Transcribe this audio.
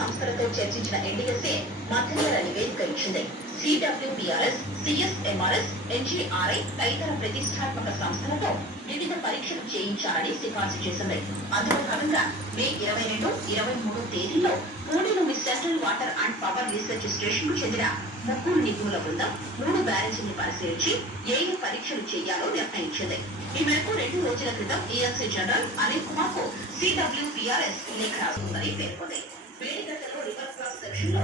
సంస్థలతో చర్చించిన ఎన్డీఎస్ఏ మధ్యంతర నివేదిక ఇచ్చింది. సిడబ్ల్యూపీఆర్ఎస్, సిఎస్ఎంఆర్ఎస్, ఎన్జీఆర్ఐ తదితర ప్రతిష్టాత్మక సంస్థలతో వివిధ పరీక్షలు చేయించాలని సిఫార్సు చేసింది. అందులో భాగంగా మే 22, 23 తేదీల్లో పూణేలోని central water and power research station కు చెందిన ముగ్గురు నిపుణుల బృందం 3 బ్యారేజీని పరిశీలించి ఏ పరీక్షలు చేయాలో నిర్ణయించింది. ఈ మేరకు 2 రోజుల క్రితం ఈఎన్సీ జనరల్ అనిల్ కుమార్ కు సిడబ్ల్యూపీఆర్ఎస్ లేఖ రాస్తుందని పేర్కొంది. వేడిగడ్డలో రివర్ క్రాస్ సెక్షన్ లో